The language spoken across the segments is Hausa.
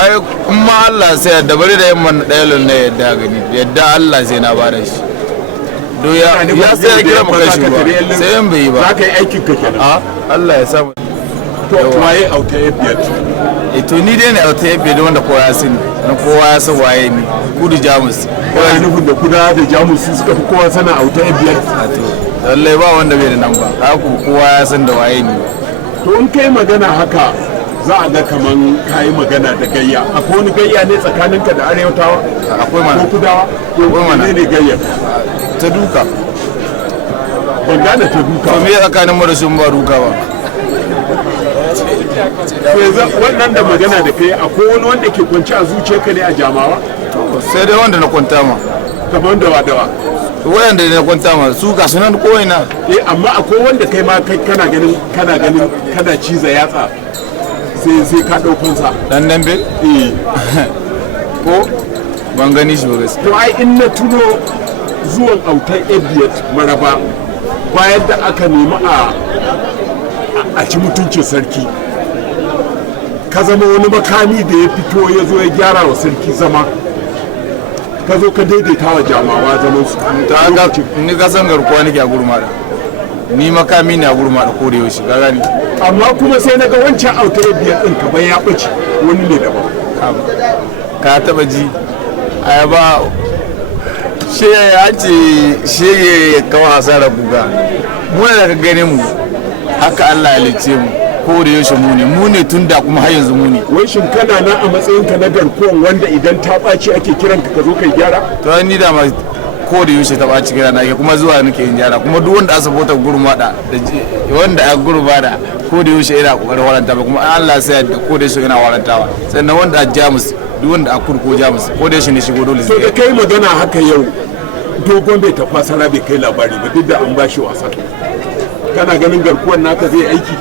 ai kuma Allah sai da bari da yamman ɗayalon na yadda gani yadda Allah sai na bada shi do ya sai ya kira maka shi ba sai yan bai yi ba za ka yi aikin ka kenan a Allah ya samu to waye auta biyar to ni dai ne auta biyar da wanda kowa ya sani na kowa ya san waye ni kudu jamus kowa nufin da kuda da jamus su suka fi kowa sana auta biyar to lallai ba wanda bai da nan ba haku kowa ya san da waye ni to in kai magana haka za a ga kaman kayi magana da gayya akwai wani gayya ne tsakaninka da arewatawa akwai mana ko kudawa akwai mana ne gayya ta duka ban gane ta duka to me tsakanin mu da sun ba duka ba wannan da magana da kai akwai wani wanda ke kwanci a zuciyarka ne a jamawa sai dai wanda na kwanta ma kamar dawa wayanda na kwanta ma su ga sunan koina amma akwai wanda kai ma kai kana ganin kana ciza yatsa sai ka daukan sa dan dambe ko ban gani shi ba gaskiya to ai in na tuno zuwan autar Ebiyat Maraba bayan da aka nemi a ci mutuncin sarki ka zama wani makami da ya fito ya zo ya gyara wa sarki zama ka zo ka daidaita wa jamawa zaman su ni ka san garkuwa nake a gurma da ni makami ne a gurma da kore yaushe ka gani amma kuma sai na ga wancan autar Ebiyat din ka ya bace wani ne daban ka taba ji ayaba shi ya ce shi ya kawo hasara buga mu da ka gane mu haka Allah ya lice mu ko da yaushe mu ne tun da kuma har yanzu mu ne wai shin kana nan a matsayin ka na garkuwan wanda idan ta ɓaci ake kiran ka zo kai gyara to ni da ma ko da yaushe ta ɓaci kira na kuma zuwa nake yin gyara kuma duk wanda aka bota gurmada da wanda ya gurbada ko da yaushe yana kokarin waranta ba kuma Allah sai da ko da yaushe yana warantawa sannan wanda a Jamus duk wanda a kurko Jamus ko da yaushe ne shigo dole sai da kai magana haka yau dogon bai tafasara bai kai labari ba duk da an bashi wasan kana ganin garkuwan naka zai aiki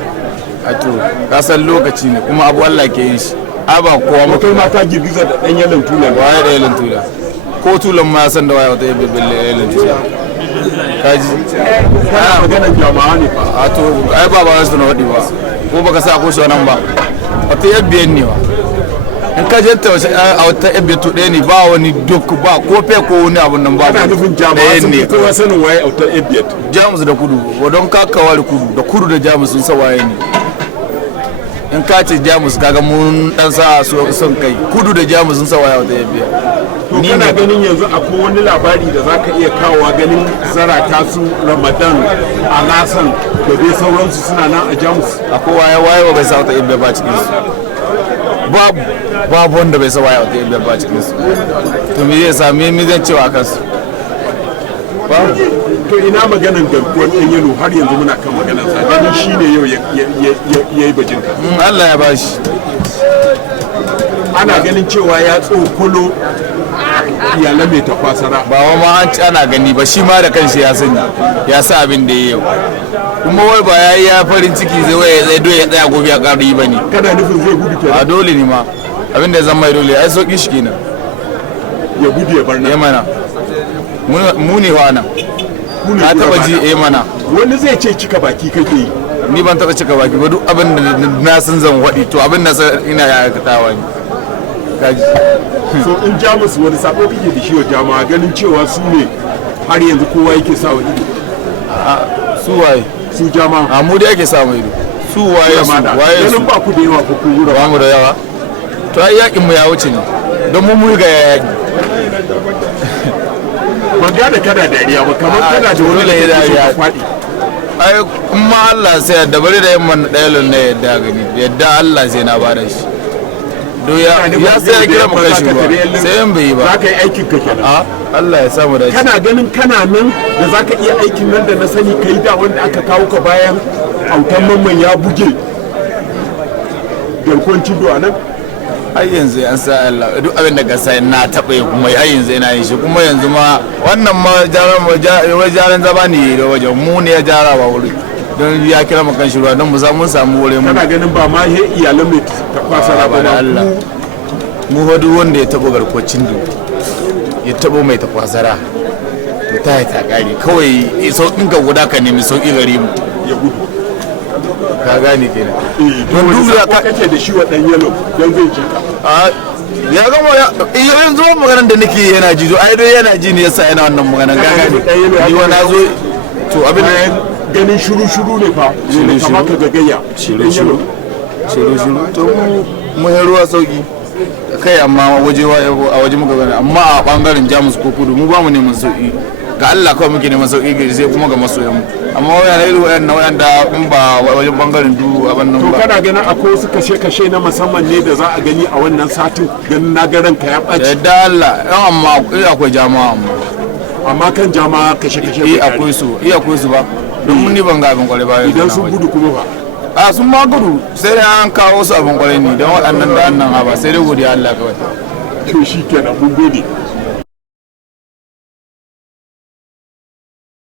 a to ka san lokaci ne kuma abu Allah ke yin shi aba kowa mutum ma ka girgiza da dan yalan tulan waye da yalan tula ko tulan ma san da waye wata belle yalan tula kaji kana maganar jama'a ne fa a to ai ba su na wadi ba ko baka sa ko shi nan ba wata yabbiyan ne ba in ka je ta a wata yabbiya to ɗaya ne ba wani duk ba ko fe ko wani abun nan ba ana nufin jama'a sun fi kowa sanin waye a wata yabbiya Jamus da kudu wadon kakawar kudu da Jamus sun sa waye ne in ka ce Jamus kaga mun dan sa son kai kudu da Jamus sun sa waye wata yabbiya to kana ganin yanzu akwai wani labari da zaka iya kawowa ganin zarata su Ramadan Alasan da dai sauransu suna nan a Jamus akwai waye bai sa wata yabbiya ba cikin su babu wanda bai sa waye wata yabbiya ba cikin su to me zai same mi zan cewa kansu to ina maganan garkuwar ɗan yalo har yanzu muna kan maganar sa ganin shi ne yau ya yi bajinta Allah ya bashi ana ganin cewa ya tsokolo iyalan mai tafasara ba wa ma an ci ana gani ba shi ma da kanshi ya sani ya sa abin da ya yau kuma wai ba ya yi ya farin ciki zai waya zai doya tsaya gobe ya ƙara yi ba ne kana nufin zai gudu kenan a dole ne ma abin da zan mai dole ai sauƙi shi kenan ya gudu ya bar ya mana mu ne wa nan ka taba ji mana wani zai ce cika baki kake yi ni ban taba cika baki ba duk abin da na san zan waɗi to abin da ina ya aikatawa ne kaji so in Jamus wani sako kake da shi wa jama'a ganin cewa su ne har yanzu kowa yake sa wa ido su waye su jama'a a mu da yake sa mu ido su waye su waye ganin ba ku da yawa ko ku wura ba mu da yawa to ai yakin mu ya wuce ne don mu ga yaki ban ga da kada dariya ba kamar kana da wani da ya faɗi ai kuma Allah sai da bari da yamman ɗayalon na yadda gani yadda Allah sai na bada shi do ya sai ya kira maka shi ba sai yan bai yi ba za ka yi aikin ka kenan a Allah ya samu dace kana ganin kana nan da za ka iya aikin nan da na sani ka yi da wanda aka kawo ka bayan autan mamman ya buge garkon cido a nan har yanzu an sa Allah duk abin da ka sai na taɓa yi kuma har yanzu ina yin shi kuma yanzu ma wannan ma jaran zaba ne da wajen mu ne ya jara ba wuri don ya kira mu kan shi ruwa don mu samu wurin mu kana ganin ba ma he iyalan mai tafasara ba da Allah mu fa duk wanda ya taɓa garkwacin do ya taɓa mai tafasara to ta yi ta kare kawai sauƙin ka guda ka nemi sauƙi gare mu ya gudu ka gane kenan don duk ka kake da shi wa dan yalo don zai ji ka ya gama yanzu maganar da nake yana ji ai dai yana ji ne yasa yana wannan magana ga gane ni wa na zo to abin ganin shuru ne fa ne kamata ga gayya shiru to mu ruwa sauki kai amma waje a waje muka gani amma a bangaren Jamus ko Kudu mu ba mu neman sauki ga Allah kawai muke neman sauki ga sai kuma ga masoyan mu amma wayan irin wayan da in ba wajen bangaren du abin nan ba to kana ganin akwai wasu kashe na musamman ne da za a gani a wannan satin ganin na ga ranka ya ɓaci da Allah amma akwai jama'a amma kan jama'a kashe akwai su ba don mun ni ban ga abin kwarai ba idan sun gudu kuma ba a sun ma gudu sai dai an kawo su abin kwarai ne don waɗannan da annan ba sai dai godiya Allah kawai to shi kenan mun gode